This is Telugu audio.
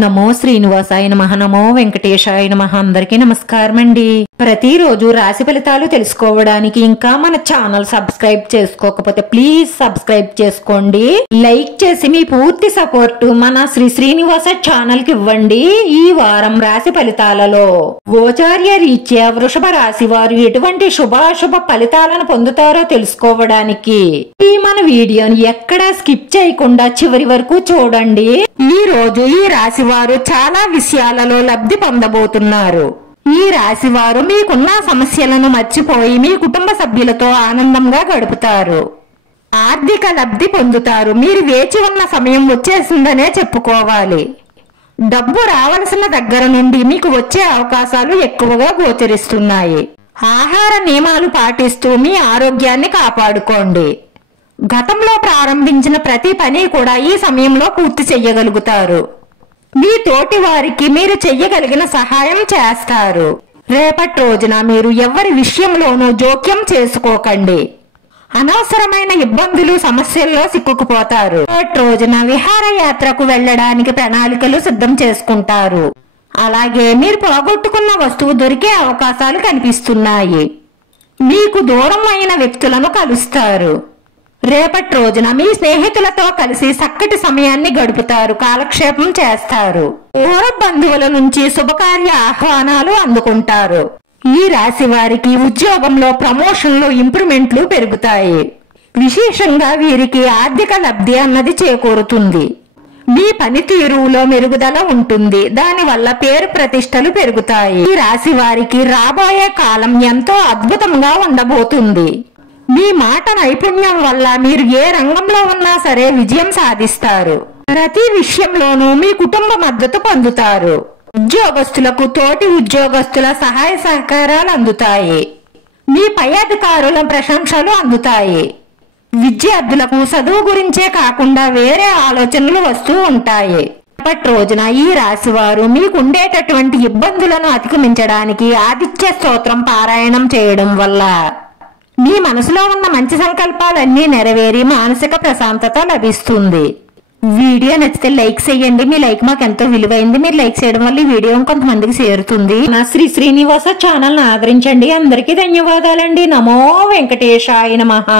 నమో శ్రీనివాసాయ నమః నమో వెంకటేశాయ నమః అందరికీ నమస్కారం అండి। ప్రతిరోజు రాశి ఫలితాలు తెలుసుకోవడానికి ఇంకా మన ఛానల్ సబ్స్క్రైబ్ చేసుకోకపోతే ప్లీజ్ సబ్స్క్రైబ్ చేసుకోండి। లైక్ చేసి మీ పూర్తి సపోర్ట్ మన శ్రీనివాస ఛానల్ కి ఇవ్వండి। ఈ వారం రాశి ఫలితాలలో గోచార్య రీత్యా వృషభ రాశి వారు ఎటువంటి శుభాశుభ ఫలితాలను పొందుతారో తెలుసుకోవడానికి ఈ మన వీడియోని ఎక్కడా స్కిప్ చేయకుండా చివరి వరకు చూడండి। ఈ రోజు ఈ రాశి వారు చాలా విషయాలలో లబ్ధి పొందబోతున్నారు। ఈ రాశి వారు మీకున్న సమస్యలను మర్చిపోయి మీ కుటుంబ సభ్యులతో ఆనందంగా గడుపుతారు। ఆర్థిక లబ్ధి పొందుతారు। మీరు వేచి ఉన్న సమయం వచ్చేసిందనే చెప్పుకోవాలి। డబ్బు రావాల్సిన దగ్గర నుండి మీకు వచ్చే అవకాశాలు ఎక్కువగా గోచరిస్తున్నాయి। ఆహార నియమాలు పాటిస్తూ మీ ఆరోగ్యాన్ని కాపాడుకోండి। గతంలో ప్రారంభించిన ప్రతి పని కూడా ఈ సమయంలో పూర్తి చెయ్యగలుగుతారు। మీ తోటి వారికి మీరు చెయ్యగలిగిన సహాయం చేస్తారు। రేపటి రోజున మీరు ఎవరి విషయంలోనూ జోక్యం చేసుకోకండి। అనవసరమైన ఇబ్బందులు సమస్యల్లో సిక్కుకుపోతారు। రేపటి రోజున విహారయాత్రకు వెళ్లడానికి ప్రణాళికలు సిద్ధం చేసుకుంటారు। అలాగే మీరు పోగొట్టుకున్న వస్తువు దొరికే అవకాశాలు కనిపిస్తున్నాయి। మీకు దూరం అయిన వ్యక్తులను కలుస్తారు। రేపటి రోజున మీ స్నేహితులతో కలిసి చక్కటి సమయాన్ని గడుపుతారు, కాలక్షేపం చేస్తారు। దూర బంధువుల నుంచి శుభకార్య ఆహ్వానాలు అందుకుంటారు। ఈ రాశి వారికి ఉద్యోగంలో ప్రమోషన్లు ఇంప్రూవ్మెంట్లు పెరుగుతాయి। విశేషంగా వీరికి ఆర్థిక లబ్ధి అన్నది చేకూరుతుంది। మీ పనితీరులో మెరుగుదల ఉంటుంది, దానివల్ల పేరు ప్రతిష్టలు పెరుగుతాయి। ఈ రాశి వారికి రాబోయే కాలం ఎంతో అద్భుతంగా ఉండబోతుంది। మీ మాట నైపుణ్యం వల్ల మీరు ఏ రంగంలో ఉన్నా సరే విజయం సాధిస్తారు। ప్రతి విషయంలోనూ మీ కుటుంబ మద్దతు పొందుతారు। ఉద్యోగస్తులకు తోటి ఉద్యోగస్తుల సహాయ సహకారాలు అందుతాయి। మీ పై అధికారుల ప్రశంసలు అందుతాయి। విద్యార్థులకు చదువు గురించే కాకుండా వేరే ఆలోచనలు వస్తూ ఉంటాయి। రేపటి రోజున ఈ రాశి వారు మీకుండేటటువంటి ఇబ్బందులను అధిగమించడానికి ఆదిత్య స్తోత్రం పారాయణం చేయడం వల్ల మీ మనసులో ఉన్న మంచి సంకల్పాలన్నీ నెరవేరి మానసిక ప్రశాంతత లభిస్తుంది। వీడియో నచ్చితే లైక్ చేయండి। మీ లైక్ మాకు ఎంతో విలువైంది। మీరు లైక్ చేయడం వల్ల ఈ వీడియో కొంతమందికి చేరుతుంది। నా శ్రీనివాస ఛానల్ ఆదరించండి। అందరికీ ధన్యవాదాలండి। నమో వెంకటేశాయ నమః।